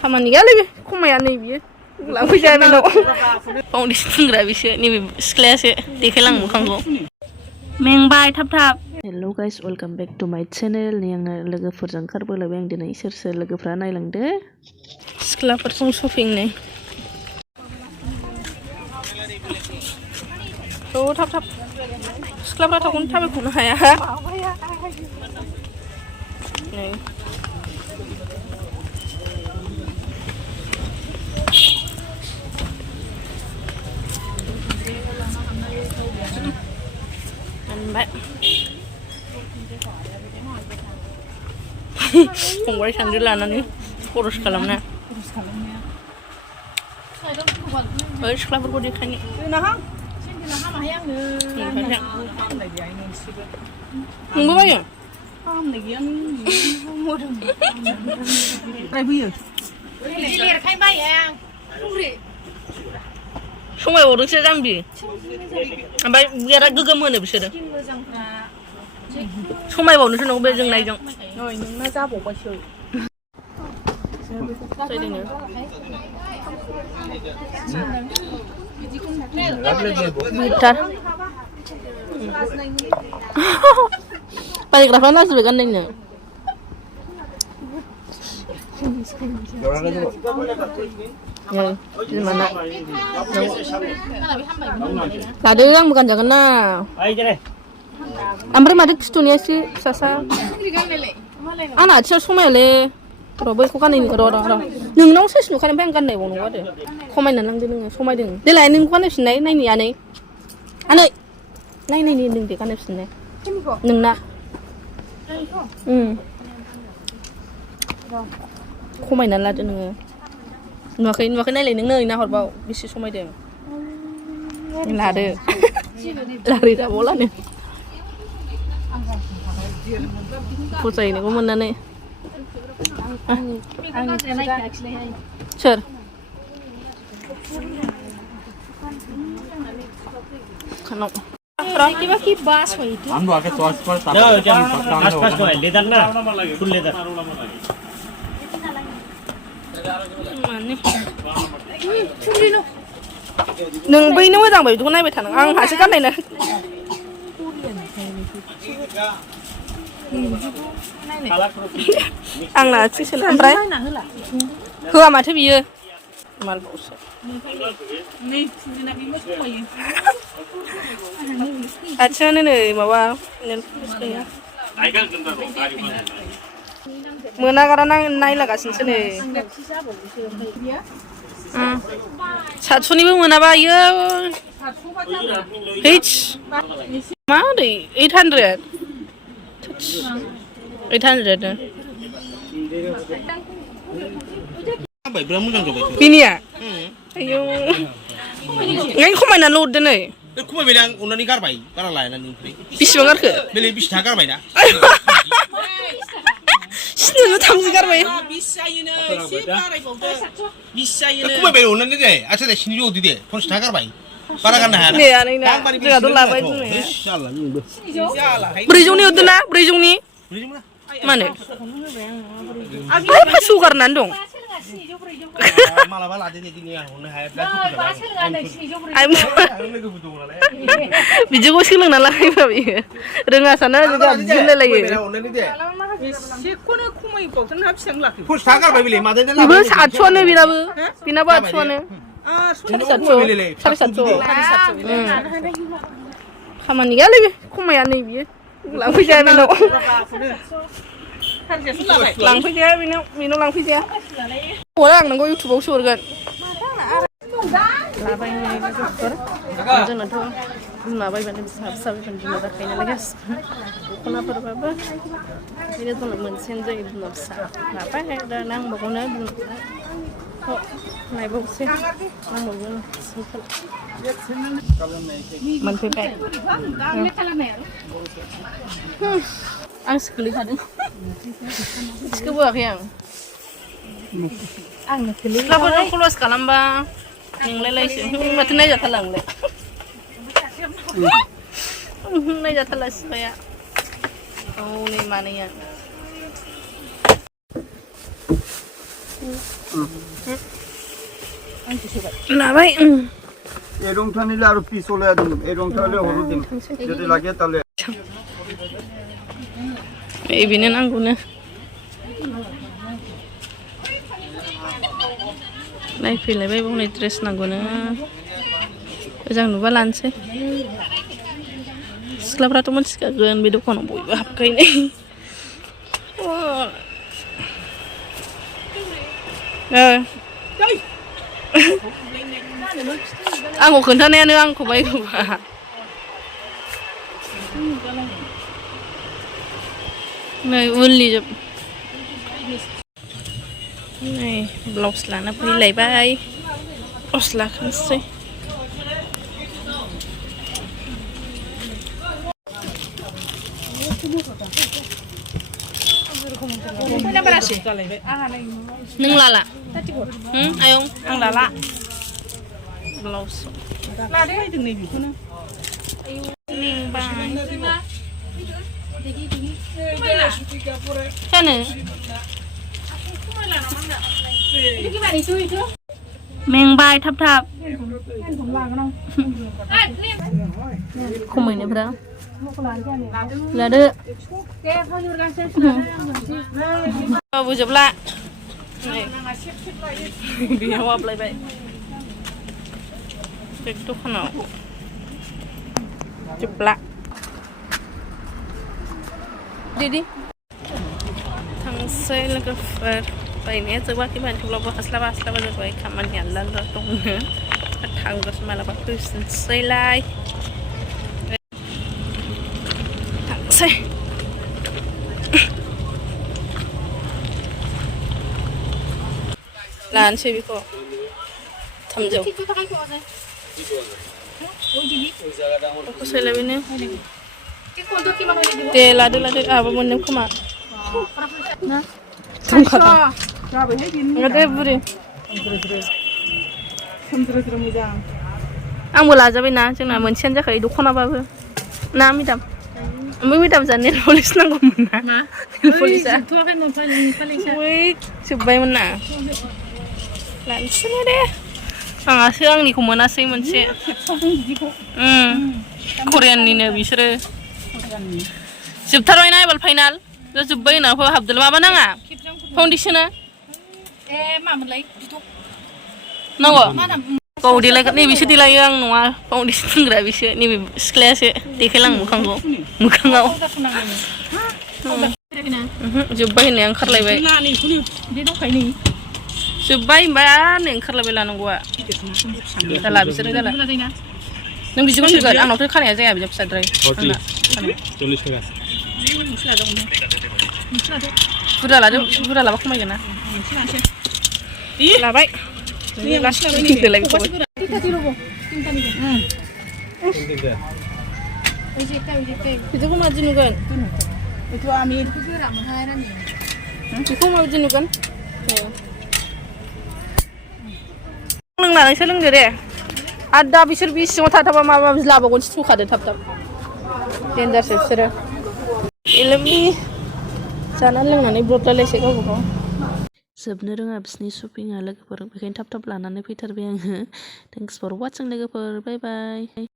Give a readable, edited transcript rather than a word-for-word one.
खामानि गैयालै बे खमाया नै बियो लांफैजाया बेनाव फाउन्डेसन फुनग्रा बिसो नैबे सिख्लायासो देखायलां मोखांखौ मेंबाय थाब थाब हेल' गाइस वेलकाम बेक टु माय चेनेल नै आङो लोगोफोरजों ओंखारबोलायबाय आं दिनै सोर सोर लोगोफ्रा नायलांदो सिख्लाफोरजों शपिं नै थाब थाब सिख्लाफ्रा थाबखौनो थाबायख'नो हाया नै फंबाय सान्द्रि लानानै खरस खालामना ओइ सिख्लाफोरखौ देखायनो नोंबो बायो समायबावदोंसो जाम्बि ओमफ्राय बिराद गोगोम होनो बिसोरो समायबावनोसो नंगौ बे जोंनायजों नोंना जाबावबायसो बिथार बायग्राफ्रा लाजिबाय गाननायनो बिमाना लादो आंबो गानजागोन ना ओमफ्राय माथो खिथुनिया एसे फिसासा आंना आथिङा समायालै र' बैखौ गाननायनि र' नोंनाव साइज नुखानाय ओमफ्राय आं गाननायबावनांगौ आरो खमायनानै लांदो नोङो समायदों देलाय नोंखौ गाननायफिननाय नायनि आनै नायनायनि होनदों दे गाननायफिननाय नोंना खमायनानै लादो नोङो नुवाखै नायलाय नों नै नाहरबाव बेसे समायदों लादो लारि जाबावलानो फसायनायखौ मोननानै सोर खानाव नों बैनो मोजां बायदिखौ नायबाय थानां आंहासो गाननायना आंना आथिंसोला ओमफ्राय होआ माथो बियो मालबावसो आथिङानो नै माबा मोनागारा नायलागासिनोसो नै 700निबो मोनाबा आयो हैच मा ओरै 800 बिनिया आयौ ओंखायनो खमायनानै हरदो नै खमायबाय आं अननानै गारबाय बारा लायनानै बेसेबां गारखो बेले 20 थाखा गारबाय ना सिनोबो 30 गारबाय 20 जायोनो एसे बारायबावदो 20 जायोनो खमायबाय अननानै दे आच्छा दे 700 होदो दे 50 थाखा गारबाय बारा गारनो हाया नै आनैना जोंहाथ' लाबाय बुंनाया 400नि होदो ना 400नि मानो आं 500 गारनानै दं मालाबा लादो दे दिनै आं हरनो हाया बिदिखौ सोलोंना लाखायोबा बियो रोङा साना बिदिलायो एसेखौनो खमायबावथों ना बेसेबां लाखो 50 थाखा गारबाय बेले मादैनो बेबो 800आनो बेनाबो 800आनो 750 खामानि गैयालै बे खमाया नै बियो लांफैजाया बेनाव लांफैजाया बेनाव लांफैजाया हरा आं नोंखौ इउटुबावसो हरगोन लाबाय लोगोफोर जोंनाथ' बिमा बायबानो फिसा बायबानो बिमा जाखायो नालाय गासिबो दख'नाफोरबाबो बेनो जोंना मोनसेयानो जायो बिमा फिसा लाबाय दा नांबावगौनो नायबावसै नांबावगोन मोनफैबाय आंसो गोलैखादों सिखोबोआखै आंनो सिख्लाफोरजों क्ल'ज खालामबा मेंलायलायसो माथो नायजाथारला आंलाय नायजाथारला सिख्लाया औ नै मानैया लाबाय एरंथा निले आरो पिसले दं एरंथाले हरो दिम যদি লাগে তাহলে এই বিনে नांगौनो नायफैलायबाय बावनाय ड्रेस नांगौनो मोजां नुबा लानोसै सिख्लाफ्राथ' मोनथिखागोन बे दखानाव बयबो हाबखायो आंखौ खोन्थानायानो आंखौ बायगौबा नै उलनि जोब नै ब्लाउस लाना फैलायबाय ब्लाउस लाखानोसै नों लाला आयं आं लाला ब्लाउस लादो होदों नै बेखौनो जानो मेंबाय थाब थाब खमायनायफ्रा लादो बोजोबला बेयाव हाबलायबाय बे दखानाव जोबला दिदि थांसै लोगोफोर बायनाया जोबाखै थेवब्लाबो हास्लाबा जाबाय खामानिया आलदा दंनो थांगोरसै मालाबा फैफिनसैलाय थांसै लानोसै बेखौ 3,000 बेखौ सोलायबायनो दे लादो आहाबो मोननो खोमा दे बुरि आंबो लाजाबायना जोंना मोनसेयानो जाखायो दख'नाबाबो ना मेदाम ओमफ्राय मेदाम जा नेल पलिस नांगौमोन ना नेल पलिसा जोब्बायमोन ना लानोसै दे आंहासो आंनिखौ मोनासै मोनसे करियाननिनो बिसोरो जोबथारबायना एबार फाइनाल जोब्बाय होनना हाबदोल माबा नाङा फाउन्डेसना नांगौ गाव देलायग्रा नैबेसो देलायो आं नङा फाउन्डेसन फुनग्रा बिसो नैबे सिख्लायासो देखायलां मोखांखौ मोखाङाव जोब्बाय होननाया ओंखारलायबाय जोब्बाय होनबा नै ओंखारलायबाय लानांगौआ जाला बिसोरो जाला नों बिदिखौ सोगोन आंनावथ' खानाया जाया बिदि फिसाद्राय बुरजा लाबा खमायगोन ना लाबाय बिदिखौ माबायदि नुगोन बेखौ माबायदि नुगोन लोंनानैसो लोंदो दे आरो दा बिसोर बे सिङाव थाथाबा माबा माबि लाबावगोनसो थुखादो थाब देन्जारसो बिसोरो एलमि जानानै लोंनानै ब्रदलायलायसै गावबा गाव जोबनो रोङा बिसिनि शपिंआ लोगोफोर बेखायनो थाब लानानै फैथारबाय आङो थेंक्स फर वाचिं लोगोफोर बाय बाय